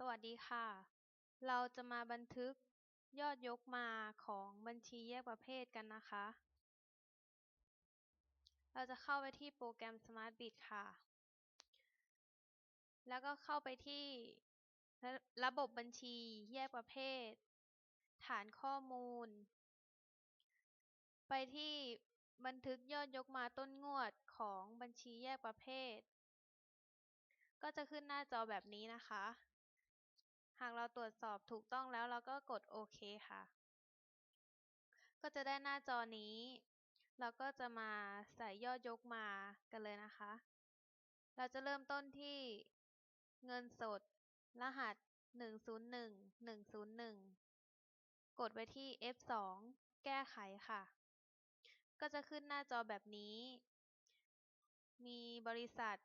สวัสดีค่ะ เราจะมาบันทึกยอดยกมาของบัญชีแยกประเภทกันนะคะ เราจะเข้าไปที่โปรแกรม SmartBit ค่ะ แล้วก็เข้าไปที่ระระบบบัญชีแยกประเภท ฐานข้อมูล ไปที่บันทึกยอดยกมาต้นงวดของบัญชีแยกประเภท ก็จะขึ้นหน้าจอแบบนี้นะคะ หากเราตรวจสอบถูกต้องแล้วเราก็กดโอเคค่ะ ก็จะได้หน้าจอนี้ เราก็จะมาใส่ยอดยกมากันเลยนะคะ เราจะเริ่มต้นที่เงินสด รหัส 101 101 กดไปที่ F2 แก้ไขค่ะ ก็จะขึ้นหน้าจอแบบนี้ มีบริษัท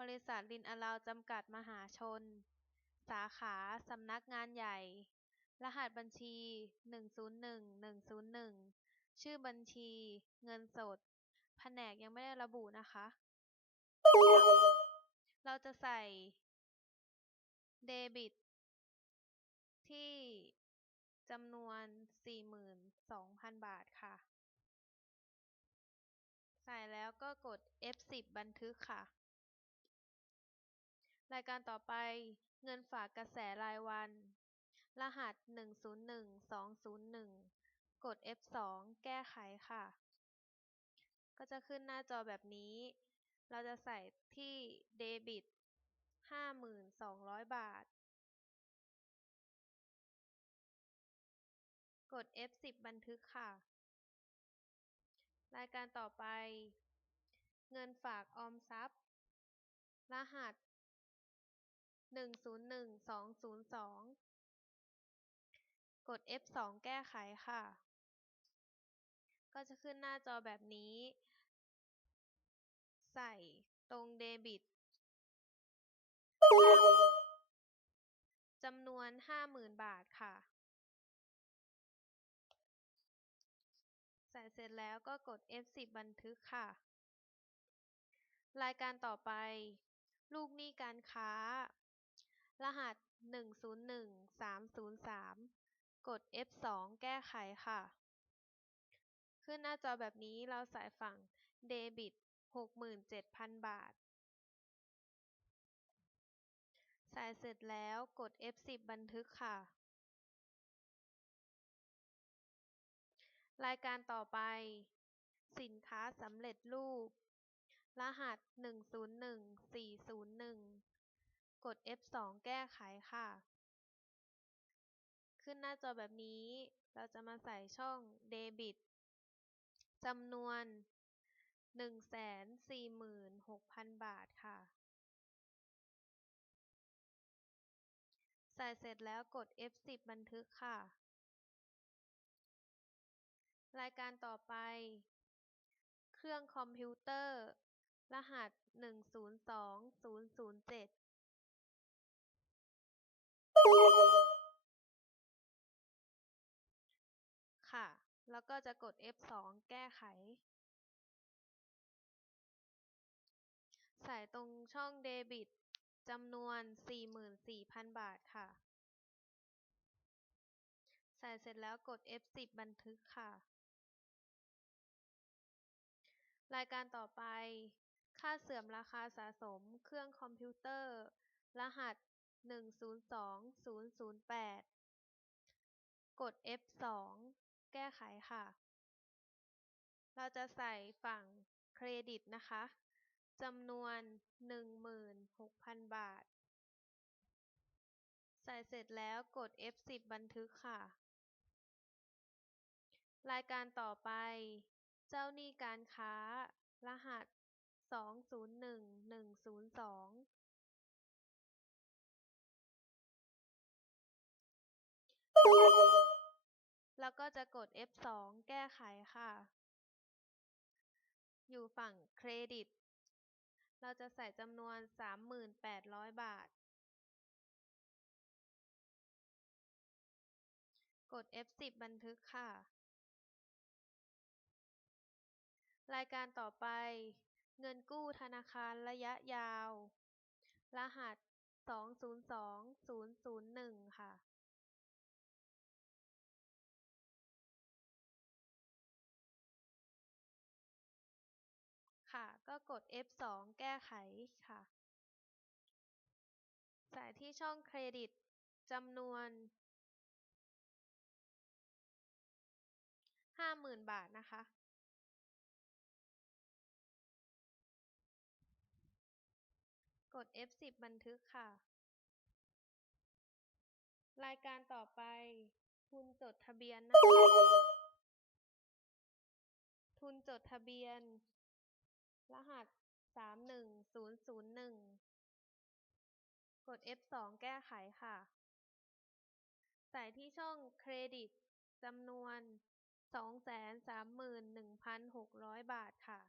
บริษัทลินอลาวจำกัดมหาชน สาขาสำนักงานใหญ่รหัสบัญชี101 101ชื่อบัญชีเงินสด แผนกยังไม่ได้ระบุนะคะ เราจะใส่เดบิต ที่จำนวน 42,000 บาทค่ะ ใส่แล้วก็กด F10 บันทึกค่ะ รายการต่อไป เงินฝากกระแสรายวันรหัส101201กด F2 แก้ไขค่ะ ก็จะขึ้นหน้าจอแบบนี้ เราจะใส่ที่เดบิต5,200บาท กด F10 บันทึกค่ะ รายการต่อไป เงินฝากออมทรัพย์ รหัส 101202กด F2 แก้ไขค่ะ ก็จะขึ้นหน้าจอแบบนี้ ใส่ตรงเดบิตจำนวน50,000บาทค่ะ ใส่เสร็จแล้วก็กด F10 บันทึกค่ะ รายการต่อไป ลูกหนี้การค้า รหัส101303กด F2 แก้ไขค่ะ ขึ้นหน้าจอแบบนี้เราใส่ฝั่งเดบิต67,000บาทใส่เสร็จแล้วกด F10 บันทึกค่ะ รายการต่อไป สินค้าสำเร็จรูป รหัส101401 กด F2 แก้ไขค่ะ ขึ้นหน้าจอแบบนี้ เราจะมาใส่ช่องเดบิตจำนวน 146,000 บาทค่ะ ใส่เสร็จแล้วกด F10 บันทึกค่ะ รายการต่อไป เครื่องคอมพิวเตอร์ รหัส 102007 ค่ะ แล้วก็จะกด F2 แก้ไข ใส่ตรงช่องเดบิตจำนวน 44,000 บาทค่ะ ใส่เสร็จแล้วกด F10 บันทึกค่ะ รายการต่อไป ค่าเสื่อมราคาสะสม เครื่องคอมพิวเตอร์ รหัส 102008กด F2 แก้ไขค่ะ เราจะใส่ฝั่งเครดิตนะคะจำนวน16,000บาท ใส่เสร็จแล้วกด F10 บันทึกค่ะ รายการต่อไป เจ้าหนี้การค้า รหัส201102 แล้วก็จะกด F2 แก้ไขค่ะ อยู่ฝั่งเครดิต เราจะใส่จำนวน 3,800 บาท กด F10 บันทึกค่ะ รายการต่อไป เงินกู้ธนาคารระยะยาว รหัสสอ งศูนย์สองศูนย์ศูนย์หนึ่งค่ะค่ะก็กด F2 แก้ไขค่ะ ใส่ที่ช่องเครดิตจำนวนห้าหมื่นบาทนะคะ กด F10 บันทึกค่ะ รายการต่อไป ทุนจดทะเบียนนะคะ ทุนจดทะเบียน รหัสสามหนึ่งศูนย์ศูนย์หนึ่งกด F2 แก้ไขค่ะ ใส่ที่ช่องเครดิตจำนวนสองแสนสามหมื่นหนึ่งพันหกร้อยบาทค่ะ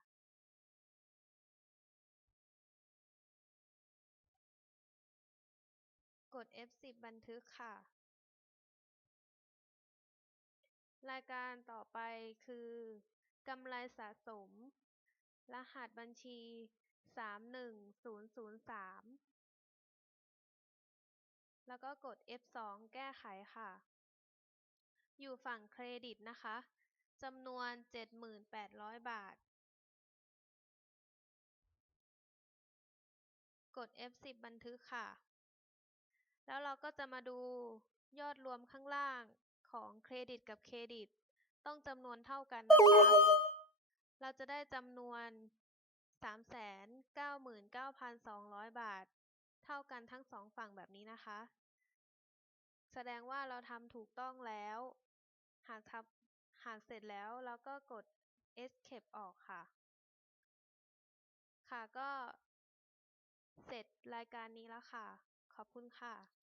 กด F10 บันทึกค่ะ รายการต่อไปคือกำไรสะสม หัสบัญชีสามหนึ่งศูนย์ศูนย์สามแล้วก็กด F2 แก้ไขค่ะ อยู่ฝั่งเครดิตนะคะจำนวนเจ็ดหมื่นแปดร้อยบาท กด F10 บันทึกค่ะ แล้วเราก็จะมาดูยอดรวมข้างล่างของเครดิตกับเครดิต ต้องจำนวนเท่ากันนะคะ เราจะได้จำนวน399,200บาทเท่ากันทั้งสองฝั่งแบบนี้นะคะ แสดงว่าเราทำถูกต้องแล้ว หากทำหากเสร็จแล้วเราก็กด Escape ออกค่ะ ค่ะก็เสร็จรายการนี้แล้วค่ะ ขอบคุณค่ะ